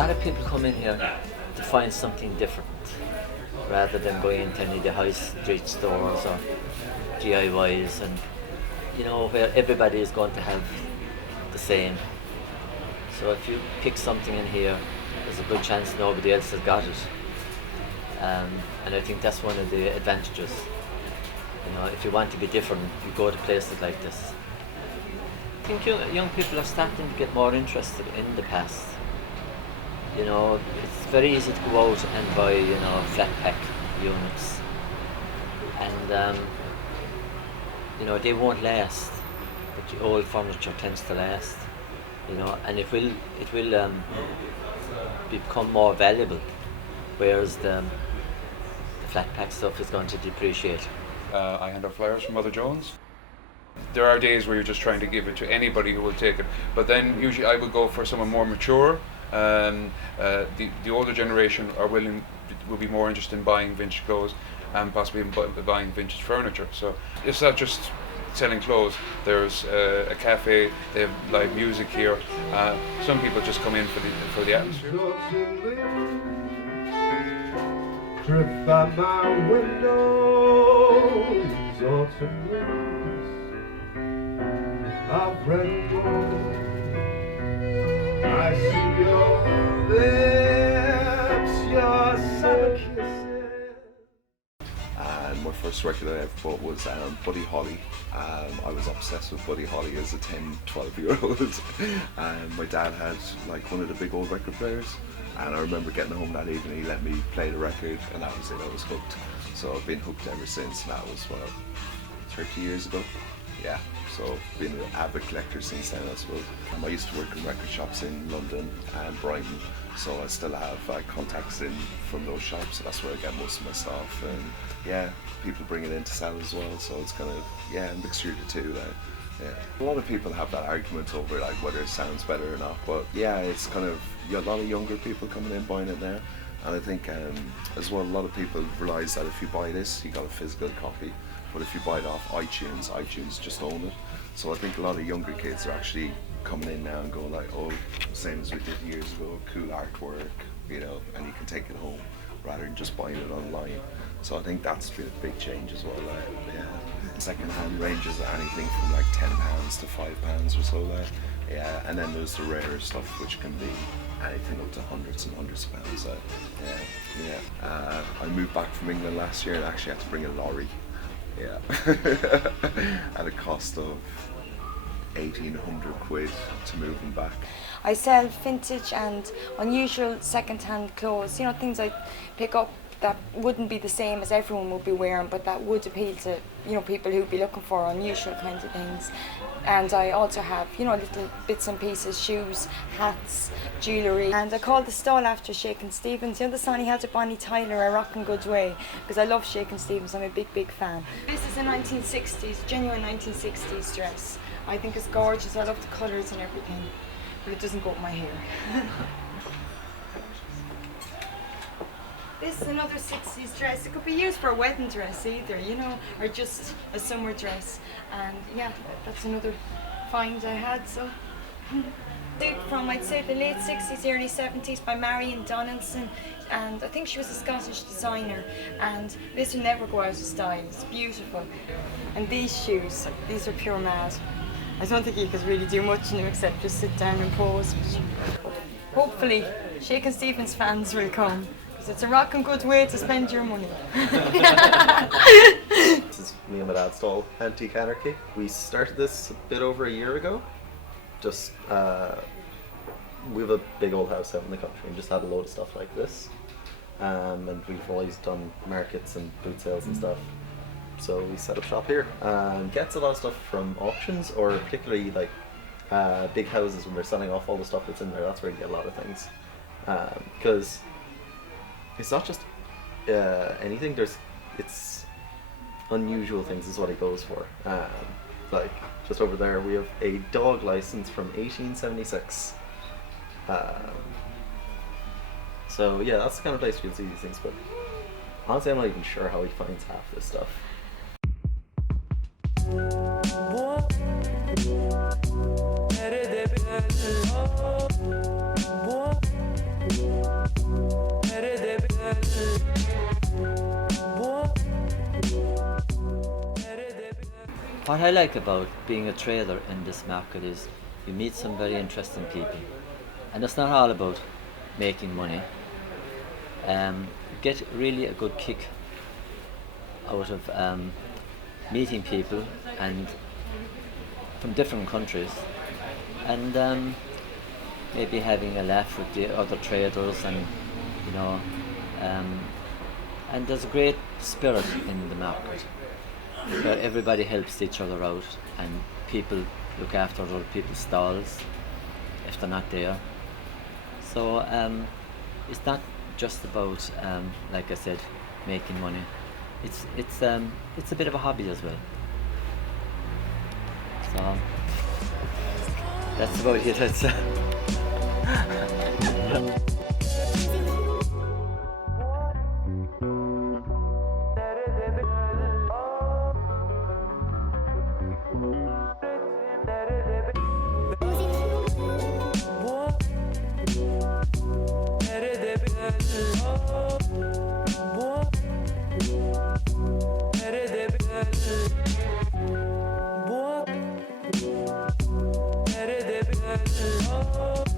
lot of people come in here to find something different rather than going into any of the high street stores or DIYs, and where everybody is going to have the same. So if you pick something in here, there's a good chance nobody else has got it. And I think that's one of the advantages. If you want to be different, you go to places like this. I think young people are starting to get more interested in the past. It's very easy to go out and buy, flat pack units. And, they won't last. But the old furniture tends to last, and it will become more valuable, whereas the flat pack stuff is going to depreciate. I hand out flyers from Mother Jones. There are days where you're just trying to give it to anybody who will take it, but then usually I would go for someone more mature. The older generation will be more interested in buying vintage clothes and possibly buying vintage furniture. So it's not just selling clothes. There's a cafe, they have live music here. Some people just come in for the atmosphere. Drift by my window, these autumn winds. I've read more. I see your lips, your summer kisses. And my first record I ever bought was Buddy Holly. I was obsessed with Buddy Holly as a 10, 12-year-old. And my dad had one of the big old record players. And I remember getting home that evening, he let me play the record, and that was it, I was hooked. So I've been hooked ever since, and that was, 30 years ago? Yeah, so I've been an avid collector since then, I suppose. I used to work in record shops in London and Brighton, so I still have contacts in from those shops, so that's where I get most of my stuff. And yeah, people bring it in to sell as well, so it's kind of, a mixture of the two. Yeah. A lot of people have that argument over whether it sounds better or not, but yeah, it's kind of a lot of younger people coming in buying it now, and I think as well a lot of people realise that if you buy this, you got a physical copy, but if you buy it off iTunes just own it. So I think a lot of younger kids are actually coming in now and going oh, same as we did years ago, cool artwork, and you can take it home rather than just buying it online. So I think that's been a big change as well. Yeah. Second-hand ranges are anything from £10 to £5 or so. Yeah, and then there's the rarer stuff, which can be anything up to hundreds and hundreds of pounds. I moved back from England last year and actually had to bring a lorry. Yeah, at a cost of 1,800 quid to move them back. I sell vintage and unusual second-hand clothes, things I pick up that wouldn't be the same as everyone would be wearing, but that would appeal to people who'd be looking for unusual kinds of things. And I also have little bits and pieces, shoes, hats, jewellery. And I called the stall after Shakin' Stevens. The song he had to Bonnie Tyler, A Rockin' Good Way, because I love Shakin' Stevens. I'm a big fan. This is a 1960s, genuine 1960s dress. I think it's gorgeous. I love the colours and everything, but it doesn't go with my hair. This is another 60s dress. It could be used for a wedding dress either, or just a summer dress. And yeah, that's another find I had. So from, I'd say, the late 60s, early 70s by Marion Donaldson, and I think she was a Scottish designer, and this will never go out of style. It's beautiful. And these shoes, these are pure mad. I don't think you could really do much in them except just sit down and pose. Hopefully, Shakin' Stevens fans will come. It's a rockin' good way to spend your money. This is me and my dad's stall, Antique Anarchy. We started this a bit over a year ago. Just, we have a big old house out in the country and just had a load of stuff like this. And we've always done markets and boot sales and stuff. So we set up shop here and gets a lot of stuff from auctions, or particularly big houses when they're selling off all the stuff that's in there. That's where you get a lot of things. Because it's not just anything. It's unusual things is what it goes for. Just over there, we have a dog license from 1876. So yeah, that's the kind of place you'll see these things. But honestly, I'm not even sure how he finds half this stuff. What I like about being a trader in this market is you meet some very interesting people, and it's not all about making money. You get really a good kick out of meeting people and from different countries, and maybe having a laugh with the other traders, and you know, and there's a great spirit in the market where everybody helps each other out, and people look after other people's stalls if they're not there. So it's not just about, like I said, making money. It's a bit of a hobby as well. So that's about it. That's Nerede bir